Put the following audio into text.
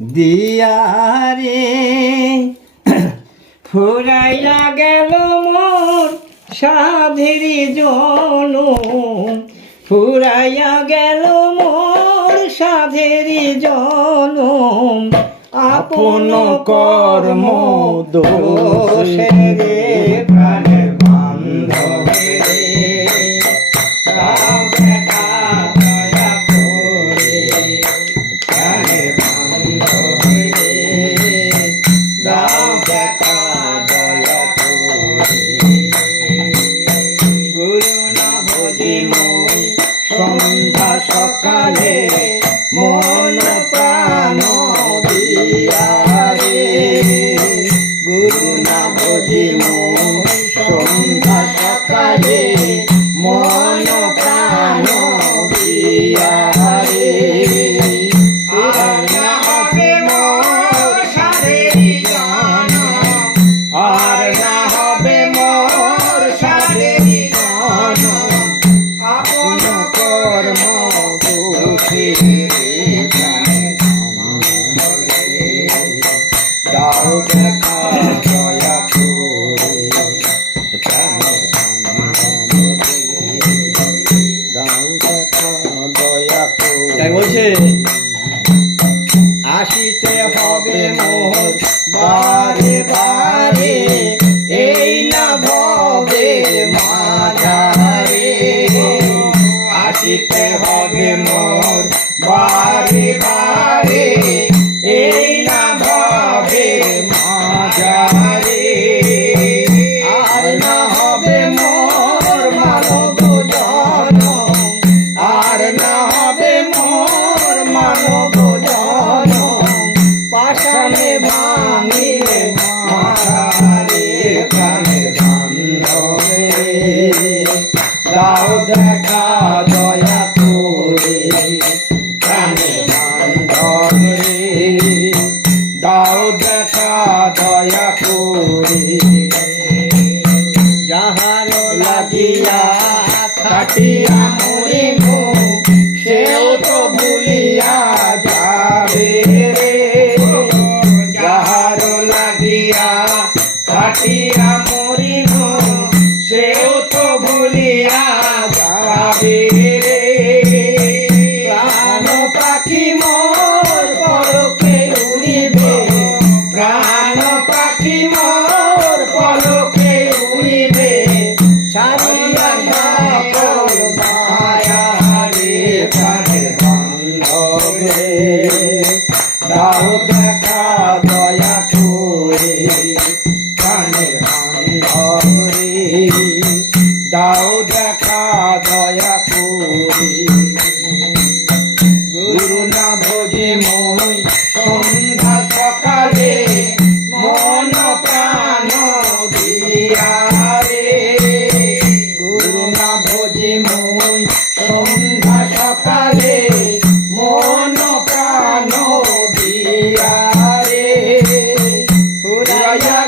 দিয়ারে। ফুরাইয়া গেল মোর সাধির জন ফুরাইয়া গেল মোর সাধের জন আপন কর্ম দোষের সকালে মন প্রাণ দিয়ারে। গুরু না বুঝিমু সন্ধ্যা সকালে দাও দেখা দয়া করে প্রাণের দাও দেখা দয়া করে তাই বলছে, আসিতে হবে মোহর, বারে বারে, এই না ভবে মাঝারে। আসিতে হবে মোর বারে বারে खटिया खटिया मोर দাও দেখা দয়া করে কানের বান্ধরে দাও দয়া করে। গুরু না ভোজে মই সন্ধ্যা সকালে yeah.